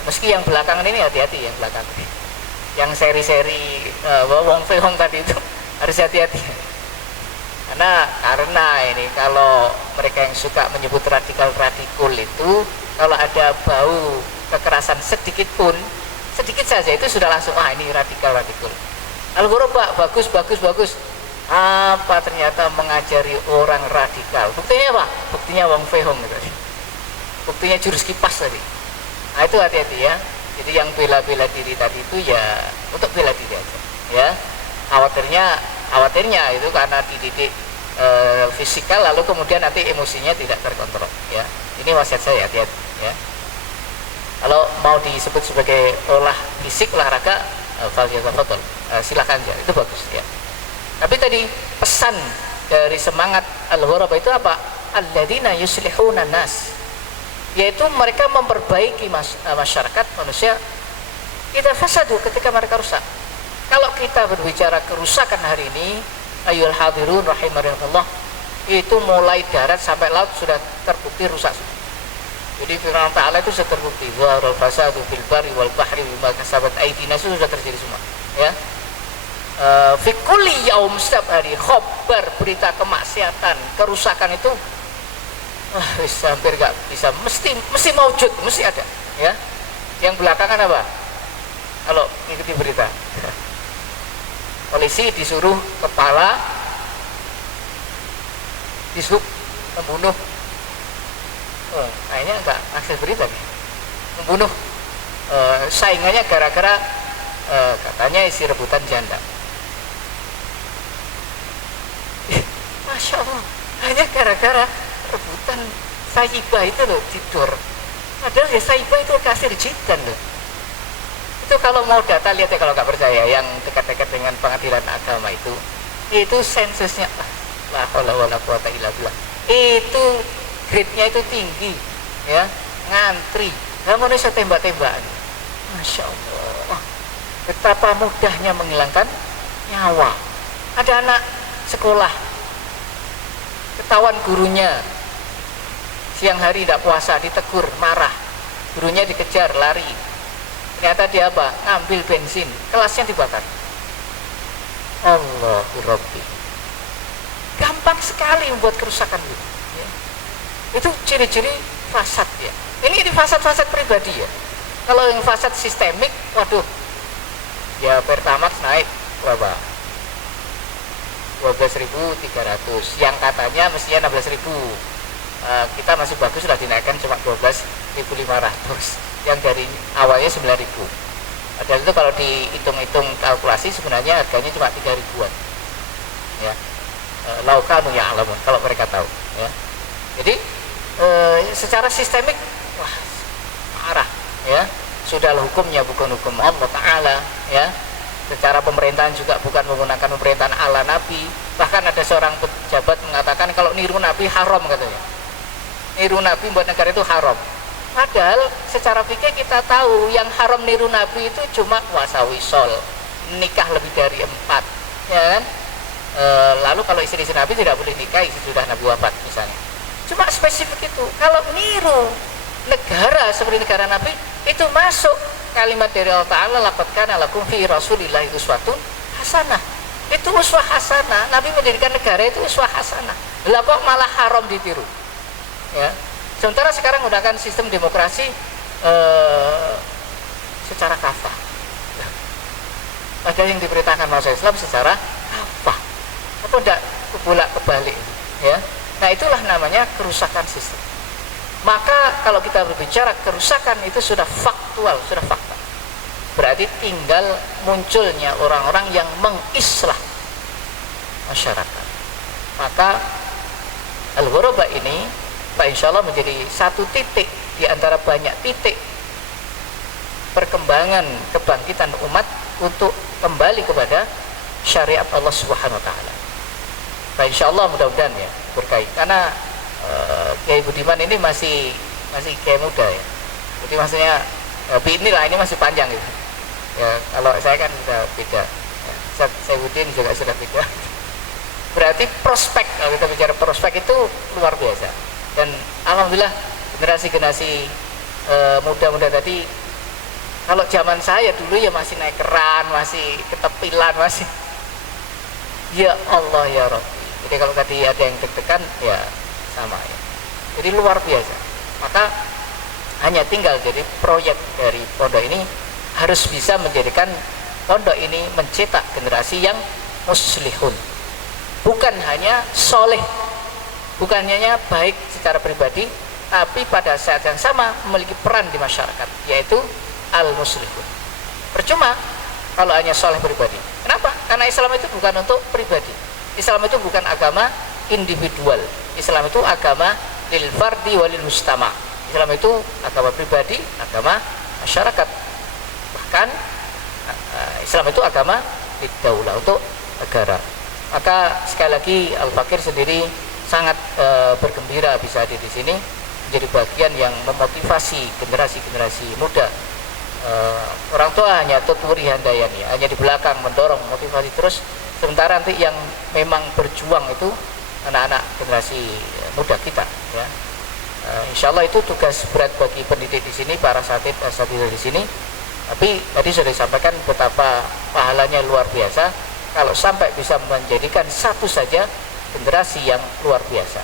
meski yang belakangan ini hati-hati, yang belakangan yang seri-seri Wong Fei Hong tadi itu harus hati-hati. Karena ini kalau mereka yang suka menyebut radikal itu, kalau ada bau kekerasan sedikit pun, sedikit saja itu sudah langsung ini radikal. Al-Ghuraba bagus. Apa ternyata mengajari orang radikal? Buktinya apa? Buktinya Wong Fei Hong tadi. Buktinya jurus kipas tadi. Nah, itu hati-hati ya. Jadi yang bela-bela diri tadi itu ya untuk bela diri aja. Ya. Khawatirnya itu karena dididik fisikal, lalu kemudian nanti emosinya tidak terkontrol. Ya. Ini wasiat saya, hati-hati. Ya. Kalau mau disebut sebagai fisik olahraga, falyatafadhal, silakan aja, itu bagus ya. Tapi tadi pesan dari semangat al-ghuraba itu apa? Alladzina yuslihuna nas, yaitu mereka memperbaiki masyarakat manusia idza fasadu, ketika mereka rusak. Kalau kita berbicara kerusakan hari ini, ayyuhal hadirun rahimakumullah, itu mulai darat sampai laut sudah terbukti rusak. Jadi firman Ta'ala itu sudah terbukti, zaharal fasadu fil barri wal bahri bima kasabat aydina, sudah terjadi semua ya. Fi kulli yaum, setiap hari khobar, berita kemaksiatan, kerusakan itu hampir gak bisa, mesti maujud, mesti ada ya. Yang belakangan apa? Kalau mengikuti berita polisi disuruh kepala disub membunuh, kayaknya enggak akses berita nih, membunuh saingannya gara-gara katanya isi rebutan janda. Masya Allah, hanya gara-gara rebutan saibah itu loh, tidur. Padahal ya saibah itu kasir jidan loh. Itu kalau mau data, lihat ya kalau nggak percaya, yang dekat-dekat dengan pengadilan agama itu sensusnya la haula wala quwata illa billah, itu grade-nya itu tinggi ya, ngantri, nggak manusia tembak-tembakan. Masya Allah, betapa mudahnya menghilangkan nyawa. Ada anak sekolah ketahuan gurunya siang hari tidak puasa, ditegur, marah, gurunya dikejar, lari, ternyata dia apa? Ngambil bensin, kelasnya dibakar. Allahu Rabbi, gampang sekali membuat kerusakan gitu ya. Itu ciri-ciri fasad ya. Ini fasad-fasad pribadi ya. Kalau yang fasad sistemik, waduh ya, Pertamax naik berapa? 12.300, yang katanya mestinya 16.000. Kita masih bagus, sudah dinaikkan cuma 12.500, yang dari awalnya 9.000. Padahal itu kalau dihitung-hitung kalkulasi sebenarnya harganya cuma 3.000-an ya. Laukanu ya'lamun, kalau mereka tahu ya. Jadi secara sistemik wah parah ya. Sudahlah hukumnya bukan hukum Allah Ta'ala ya. Secara pemerintahan juga bukan menggunakan pemerintahan ala Nabi. Bahkan ada seorang pejabat mengatakan kalau niru Nabi haram katanya. Niru Nabi buat negara itu haram. Padahal secara fikih kita tahu yang haram niru Nabi itu cuma puasa wisol, nikah lebih dari 4 ya kan. Lalu kalau istri-istri Nabi tidak boleh nikah sesudah Nabi wafat misalnya. Cuma spesifik itu. Kalau niru negara seperti negara Nabi itu masuk kalimat dari Allah Ta'ala, laqad kana lakum fi rasulillahi uswatun hasanah. Itu uswah hasanah. Nabi mendirikan negara itu uswah hasanah. Lah kok malah haram ditiru ya. Sementara sekarang menggunakan sistem demokrasi secara kafah. Padahal yang diperintahkan manusia Islam secara kafah. Apa enggak kebalik ya. Nah, itulah namanya kerusakan sistem. Maka kalau kita berbicara kerusakan itu sudah faktual, sudah fakta. Berarti tinggal munculnya orang-orang yang mengislah masyarakat. Maka al-ghuraba ini Pak insya Allah menjadi satu titik di antara banyak titik perkembangan kebangkitan umat untuk kembali kepada syariat Allah Subhanahu wa Ta'ala. Nah, insya Allah mudah-mudahan ya berkait, karena Kiai Budiman ini masih Kiai muda ya, jadi maksudnya inilah ini masih panjang gitu ya. Kalau saya kan sudah beda ya. Saya Budin juga sudah beda. Berarti prospek, kalau kita bicara prospek itu luar biasa, dan alhamdulillah generasi muda-muda tadi, kalau zaman saya dulu ya masih naik keran, masih ketepilan, masih ya Allah ya Rabbi. Jadi kalau tadi ada yang deg-degan ya sama ya. Jadi luar biasa. Maka hanya tinggal jadi proyek dari pondok ini harus bisa menjadikan pondok ini mencetak generasi yang muslihun. Bukan hanya soleh, bukan hanya baik secara pribadi, tapi pada saat yang sama memiliki peran di masyarakat, yaitu al-muslihun. Percuma kalau hanya soleh pribadi. Kenapa? Karena Islam itu bukan untuk pribadi. Islam itu bukan agama individual. Islam itu agama lil fardi walil mujtama. Islam itu agama pribadi, agama masyarakat. Bahkan Islam itu agama lidaulah, untuk negara. Maka sekali lagi Al-Fakir sendiri sangat bergembira bisa hadir di sini, menjadi bagian yang memotivasi generasi-generasi muda. Orang tua hanya tuturi handayani, hanya di belakang mendorong, motivasi terus, sementara nanti yang memang berjuang itu anak-anak generasi muda kita ya. Insya Allah itu tugas berat bagi pendidik di sini, para asatidzah di sini. Tapi tadi sudah disampaikan betapa pahalanya luar biasa kalau sampai bisa menjadikan satu saja generasi yang luar biasa,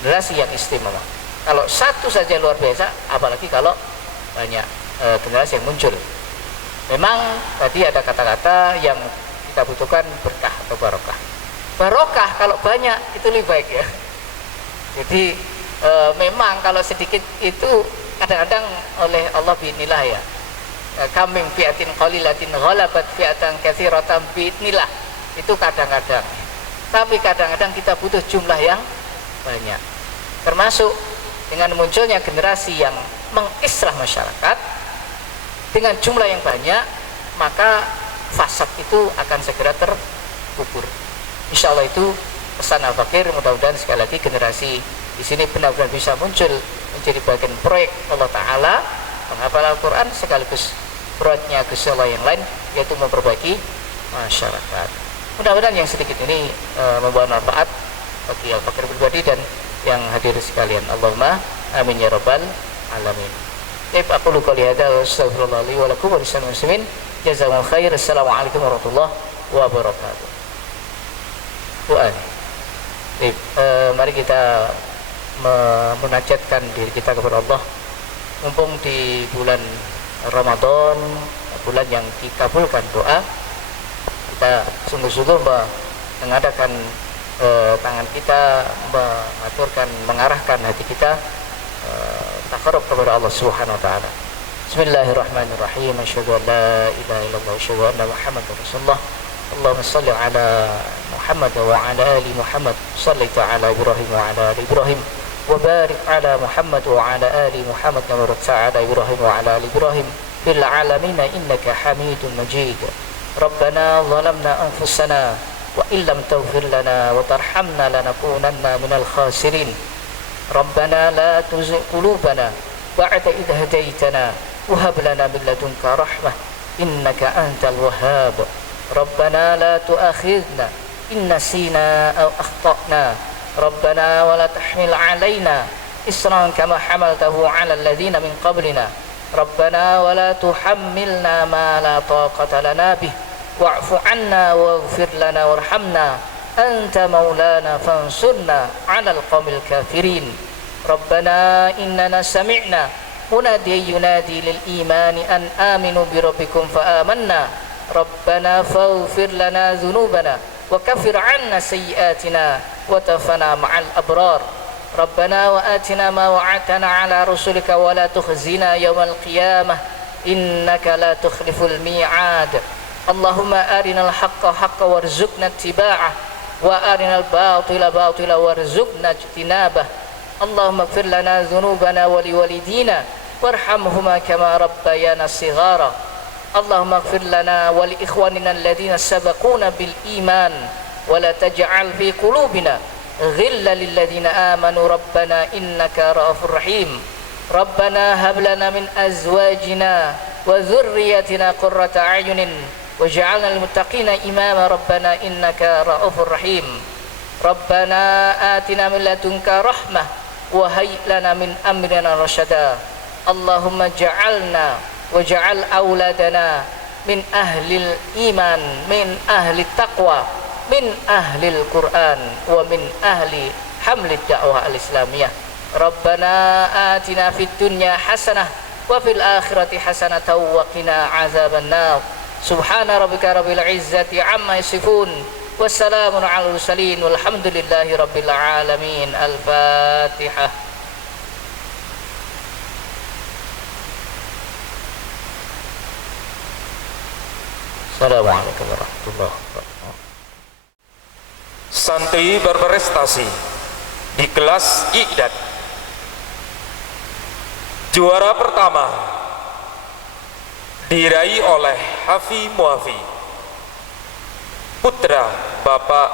generasi yang istimewa. Kalau satu saja luar biasa, apalagi kalau banyak generasi yang muncul. Memang tadi ada kata-kata yang kita butuhkan, berkah atau barokah. Barokah kalau banyak itu lebih baik ya. Jadi memang kalau sedikit itu kadang-kadang oleh Allah bi'nillah ya, kambing fi'atin qalilatin ghalabat fi'atan katsiratan bi'nillah, itu kadang-kadang. Tapi kadang-kadang kita butuh jumlah yang banyak, termasuk dengan munculnya generasi yang mengislah masyarakat dengan jumlah yang banyak, maka fasad itu akan segera terkubur. Insya Allah itu pesan Al-Fakir. Mudah-mudahan sekali lagi generasi di sini benar-benar bisa muncul menjadi bagian proyek Allah Ta'ala, menghafal Al-Quran sekaligus proyeknya Gusti Allah yang lain, yaitu memperbaiki masyarakat. Mudah-mudahan yang sedikit ini membawa manfaat bagi Al-Fakir pribadi dan yang hadir sekalian. Allahumma amin ya rabbal alamin. Aku lupa lihat. Astagfirullah li wa lakum wa lisal muslimin. Jazakumullahu khair. Assalamualaikum warahmatullahi wabarakatuh. Doa. Mari kita memunajatkan diri kita kepada Allah. Mumpung di bulan Ramadan, bulan yang dikabulkan doa, kita sungguh-sungguh mengadakan tangan kita, mengaturkan, mengarahkan hati kita taqarrub kepada Allah Subhanahu wa taala. Bismillahirrahmanirrahim. Asyhadu an la ilaha illallah wa asyhadu anna Muhammadar Rasulullah. Allahumma shalli ala Muhammad wa ala ali Muhammad. Shalli ta'ala Ibrahim wa ala ali Ibrahim. Wa barik ala Muhammad wa ala ali Muhammad kama barakta ala Ibrahim wa ala ali Ibrahim fil alamin innaka Hamidum Majid. Rabbana zalamna anfusana wa illam taghfir lana wa tarhamna lanakunanna minal khasirin. Rabbana la tuzigh qulubana ba'da idh hadaytana wa hab lana min ladunka rahmah innaka antal wahhab. Rabbana la tu'akhidhna in nasina aw akhtana. Rabbana wa la tahmil 'alaina isran kama hamaltahu 'ala alladhina min qablina. Rabbana wa la tuhammilna ma la taqata lana bih wa'fu 'anna waghfir lana warhamna anta maulana fansurna 'alal qawmil kafirin. Rabbana innana sami'na munadiyan yunadi lil imani an aminu bi rabbikum fa amanna. Rabbana faghfir lana dhunubana wa kaffir 'anna sayyi'atina wa tawaffana ma'al abrar. Rabbana wa atina ma wa'adtana 'ala rusulika wa la tukhzina yawmal qiyamah innaka la tukhliful mi'ad. Allahumma arinal haqqa haqqa warzuqna ittiba'ah wa arinal batila batila warzuqna ijtinabah. Allahumma ighfir lana dhunubana wa liwalidina warhamhuma kama rabbayana shighara. Allahumma ighfir lana wa li ikhwanina alladhina sabaquna bil iman ولا تجعل في قلوبنا غلا للذين آمنوا ربنا إنك رؤوف رحيم ربنا هب لنا من أزواجنا وذريتنا قرة أعين واجعلنا للمتقين إماما ربنا إنك رؤوف رحيم ربنا آتنا من لدنك رحمة وهيئ لنا من أمرنا رشدا اللهم اجعلنا واجعل أولادنا من أهل الإيمان من أهل التقوى من أهل القرآن ومن أهل حمل الدعوة الإسلامية ربنا آتنا في الدنيا حسنة وفي الآخرة حسنة وقنا عذاب النار سبحان ربك رب العزة عما يصفون والسلام على المرسلين والحمد لله رب العالمين الفاتحة. Assalamualaikum warahmatullahi wabarakatuh. Santri berprestasi di kelas Iqdad. Juara pertama diraih oleh Hafi Muafi, putra Bapak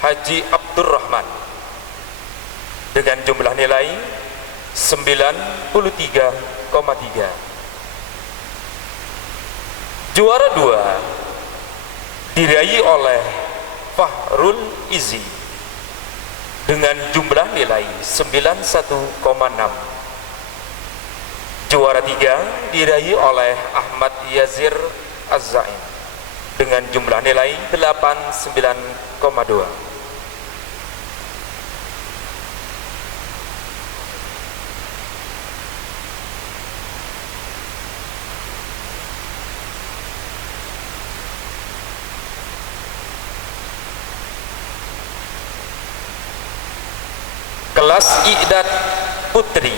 Haji Abdurrahman, dengan jumlah nilai 93,3. Juara dua diraih oleh Fahrul Izi dengan jumlah nilai 91,6. Juara tiga diraih oleh Ahmad Yazir Az-Zain dengan jumlah nilai 89,2. Kelas Iqdad Putri,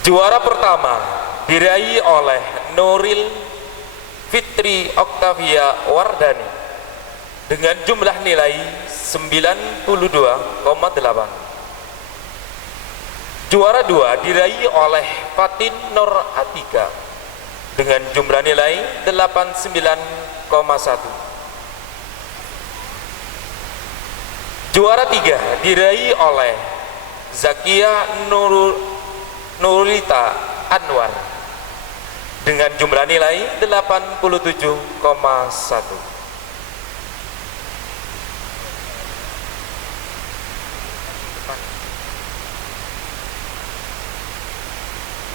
juara pertama diraih oleh Nuril Fitri Oktavia Wardani dengan jumlah nilai 92,8. Juara dua diraih oleh Fatin Nur Atika dengan jumlah nilai 89,1. Juara tiga diraih oleh Zakia Nurulita Anwar dengan jumlah nilai 87,1.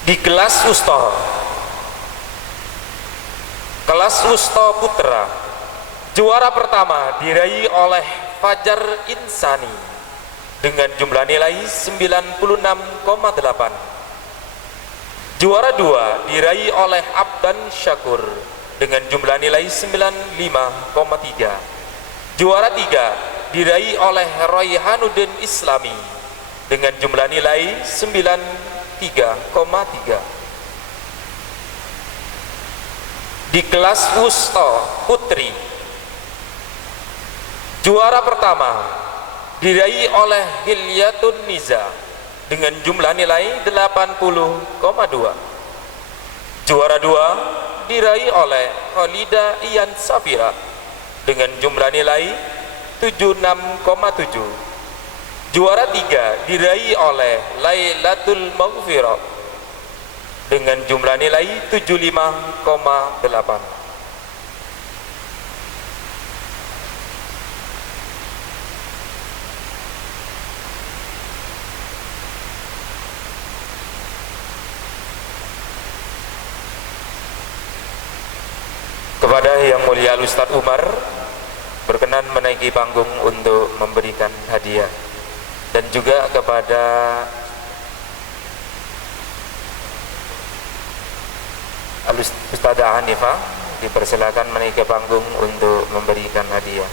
Di kelas Wusta Putra, juara pertama diraih oleh Fajar Insani dengan jumlah nilai 96,8. Juara dua diraih oleh Abdan Syakur dengan jumlah nilai 95,3. Juara tiga diraih oleh Royhanuddin Islami dengan jumlah nilai 93,3. Di kelas Wusta Putri, juara pertama diraih oleh Hilyatun Niza dengan jumlah nilai 80,2. Juara dua diraih oleh Khalida Ian Safira dengan jumlah nilai 76,7. Juara tiga diraih oleh Lailatul Maghfirah dengan jumlah nilai 75,8. Kepada Yang Mulia Ustadz Umar berkenan menaiki panggung untuk memberikan hadiah, dan juga kepada Ustadzah Hanifah dipersilakan menaiki panggung untuk memberikan hadiah.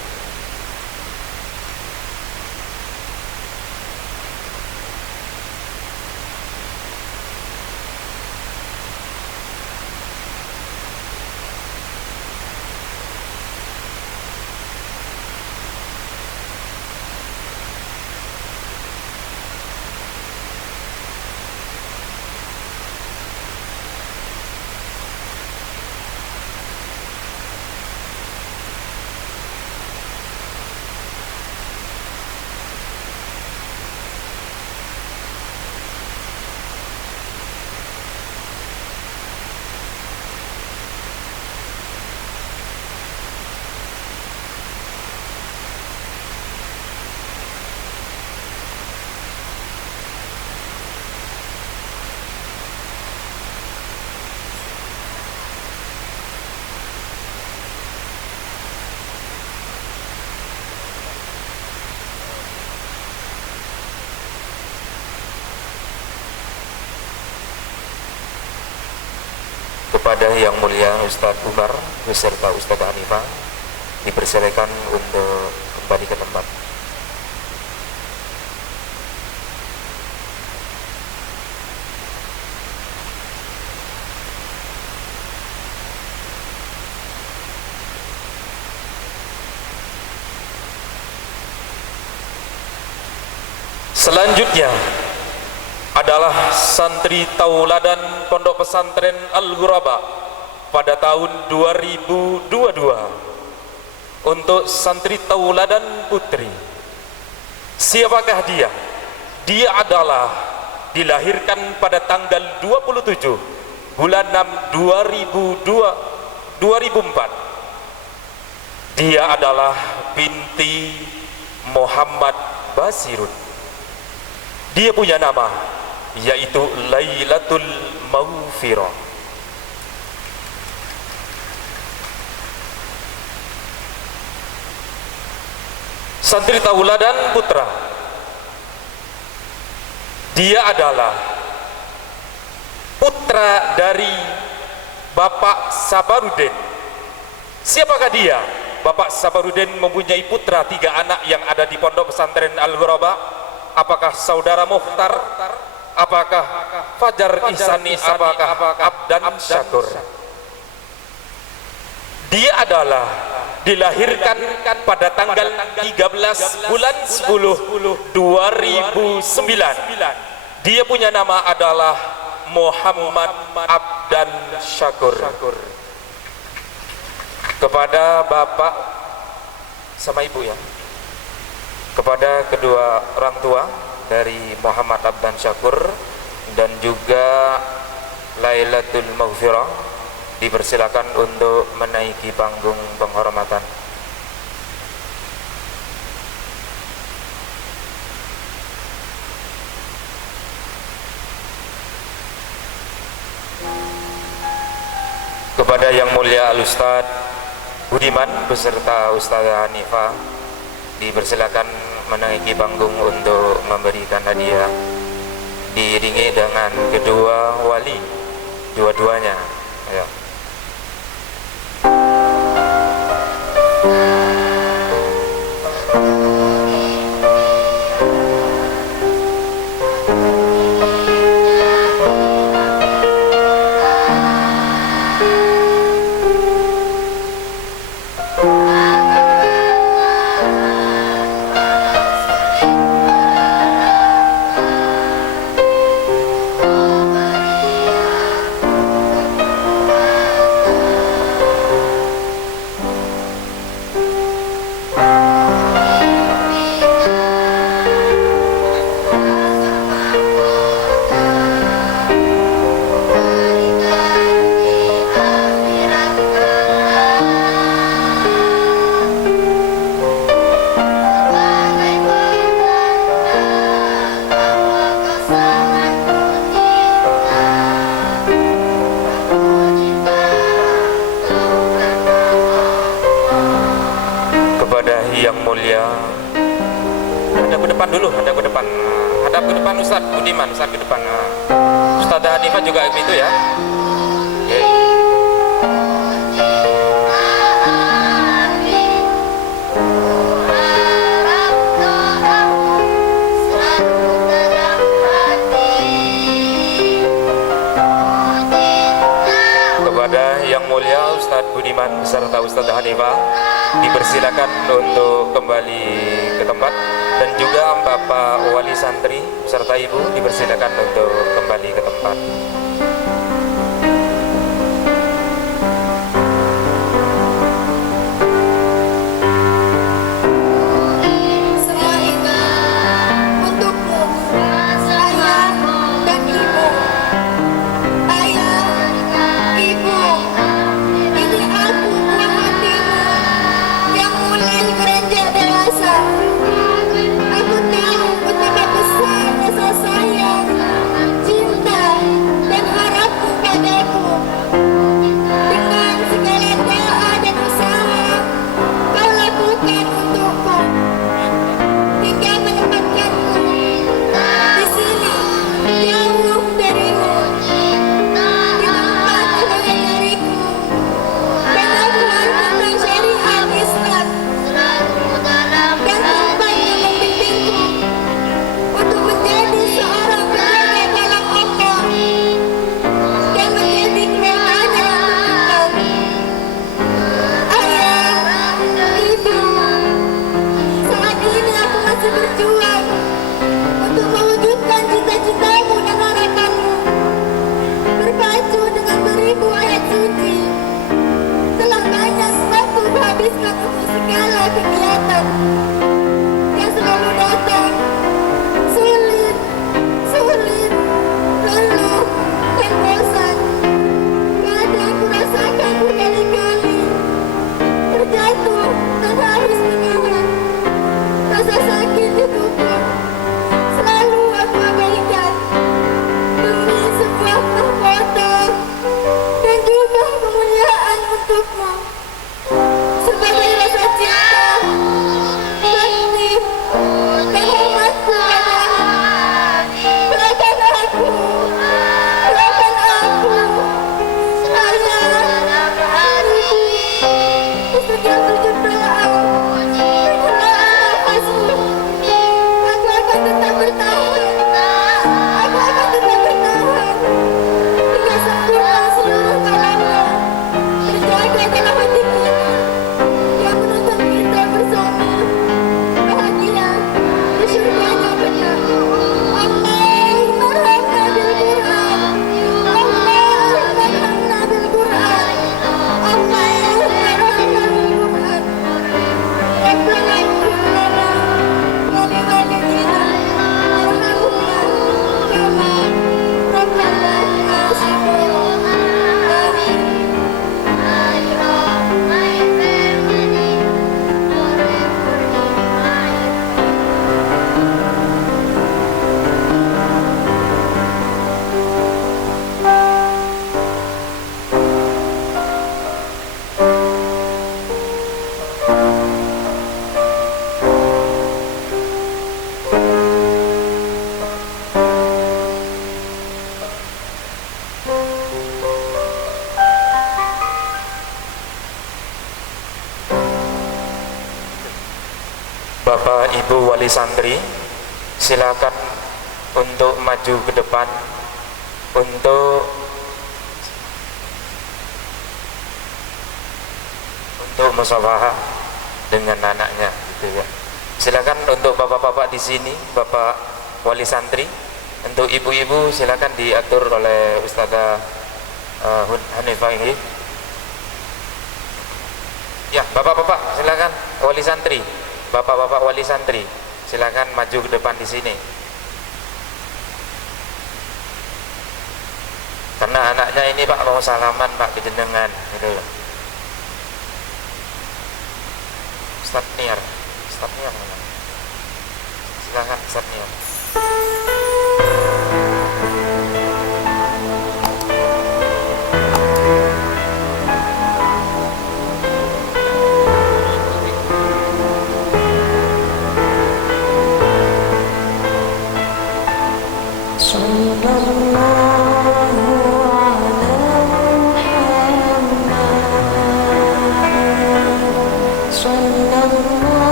kepada Yang Mulia Ustadz Umar beserta Ustadz Hanifah dipersilakan untuk kembali ke tempat. Selanjutnya adalah santri tauladan Pondok Pesantren Al-Ghuraba pada tahun 2022 untuk santri tauladan putri. Siapakah dia? Dia adalah dilahirkan pada tanggal 27 bulan 6 2004. Dia adalah binti Muhammad Basirun. Dia punya nama yaitu Lailatul Maghfirah. Santri tauladan putra. Dia adalah putra dari Bapak Sabarudin. Siapakah dia? Bapak Sabarudin mempunyai putra 3 anak yang ada di Pondok Pesantren Al-Ghuraba. Apakah saudara Mukhtar? Apakah Fajar Ihsani? Apakah Abdan Syakur? Dia adalah dilahirkan pada tanggal 13 bulan 10 2009. Dia punya nama adalah Muhammad Abdan Syakur. Kepada bapak sama ibu ya, kepada kedua orang tua dari Muhammad Abdan Syakur dan juga Lailatul Maghfirah dipersilakan untuk menaiki panggung penghormatan. Kepada Yang Mulia Al-Ustadz Budiman beserta Ustazah Hanifah dipersilakan menaiki panggung untuk memberikan hadiah, diiringi dengan kedua wali, dua-duanya. Ayo. Yang Mulia, hadap ke depan dulu, hadap ke depan, hadap ke depan Ustadz Budiman, Ustadz ke depan. Ustazah Hanifah juga itu ya. Okay. Kepada Yang Mulia Ustadz Budiman beserta Ustazah Hanifah dipersilakan untuk kembali ke tempat, dan juga Bapak Wali Santri beserta Ibu dipersilakan untuk kembali ke tempat. Aku tahu betapa besar rasa sayang, cinta, dan masih berjuang untuk mewujudkan cita-citamu dan harapanmu. Berpacu dengan beribu ayat suci, telah banyak waktu kuhabiskan untuk segala kegiatan yang selalu datang, sulit, lelah, dan bosan. Kadang kurasakan berkali-kali terjatuh dan harus menahan rasa sakit di tubuh. Selalu aku abaikan demi sebuah mahkota dan juga kemuliaan untukmu. Sebagai rasa cinta, bakti, dan hormatku padamu, doakan aku, ayah, ibu, di setiap sujud doa, permulaan nafasmu, aku akan tetap bertahan, hingga sempurna seluruh kalamnya terjaga dalam hati kita yang menuntun kita bersama bahagia di surganya benar. Allahumma arhamna bil Qur'an, Allahumma arhamna bil Qur'an, Allahumma arhamna bil Qur'an. Rabbana ighfir lana wa li walidina warhamhuma kama rabbana saghira. Bapak Ibu wali santri, silakan untuk maju ke depan untuk musyawarah dengan anaknya, gitu ya. Silakan untuk bapak-bapak di sini, bapak wali santri. Untuk ibu-ibu silakan diatur oleh Ustazah Hanifah ini. Ya, bapak-bapak silakan wali santri. Bapak-bapak wali santri, silakan maju ke depan di sini. Karena anaknya ini Pak mau salaman Pak ke jenengan, gitu. Ustaz Niar, silakan Ustaz Niar.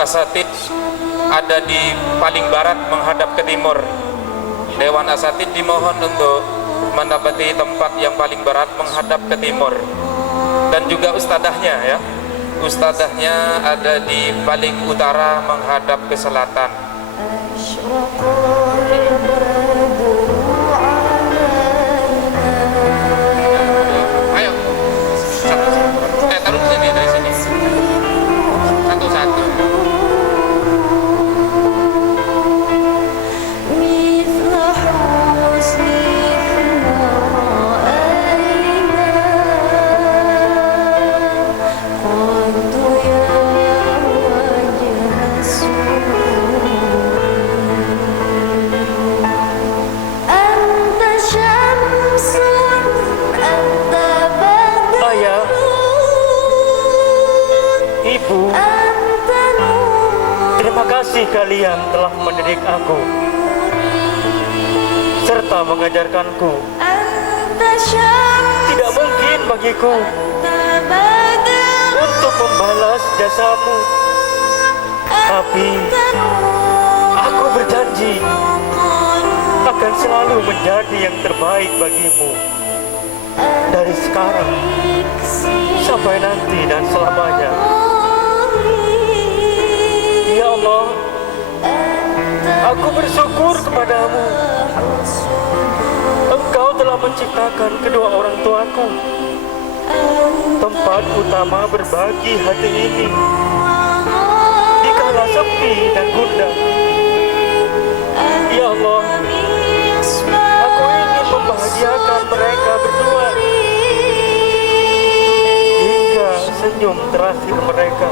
Asatid ada di paling barat menghadap ke timur. Dewan Asatid dimohon untuk menempati tempat yang paling barat menghadap ke timur. Dan juga ustadahnya ya. Ustadahnya ada di paling utara menghadap ke selatan. Ayo. Taruh sini dari sini. Satu-satu. Terima kasih kalian telah mendidik aku serta mengajarkanku. Tidak mungkin bagiku untuk membalas jasamu, tapi aku berjanji akan selalu menjadi yang terbaik bagimu. dari sekarang sampai nanti dan selamanya. Ya Allah, aku bersyukur kepadamu. Engkau telah menciptakan kedua orang tuaku, tempat utama berbagi hati ini dikala sepi dan gundah. Ya Allah, aku ingin membahagiakan mereka berdua hingga senyum terakhir mereka.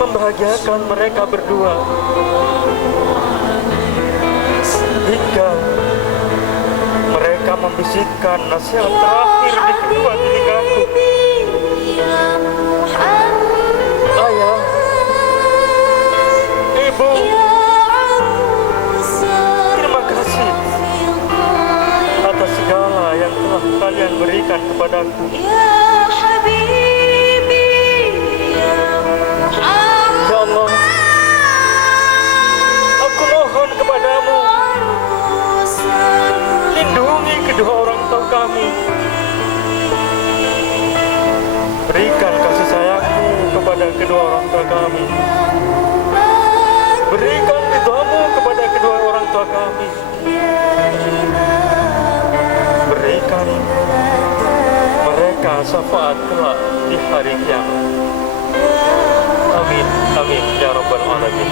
Membahagiakan mereka berdua hingga mereka membisikkan nasihat terakhir di kedua telingaku. Ayah, Ibu, terima kasih atas segala yang telah kalian berikan kepadaku. Ya Allah, aku mohon kepadamu, lindungi kedua orang tua kami. Berikan kasih sayangmu kepada kedua orang tua kami. Berikan ridhamu kepada kedua orang tua kami. Berikan mereka syafaat kelak di hari kiamat. Amin, amin, ya rabbal alamin.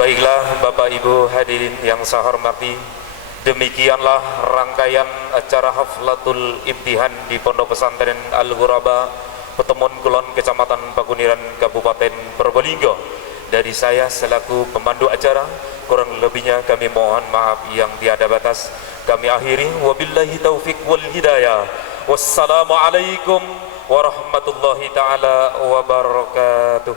Baiklah Bapak Ibu hadirin yang saya hormati, demikianlah rangkaian acara haflatul imtihan di Pondok Pesantren Al-Ghuraba, Petemon Kulon, Kecamatan Pakuniran, Kabupaten Probolinggo. Dari saya selaku pemandu acara, kurang lebihnya kami mohon maaf yang tiada batas. Kami akhiri, wabillahi taufik wal hidayah. Wassalamualaikum warahmatullahi ta'ala wabarakatuh.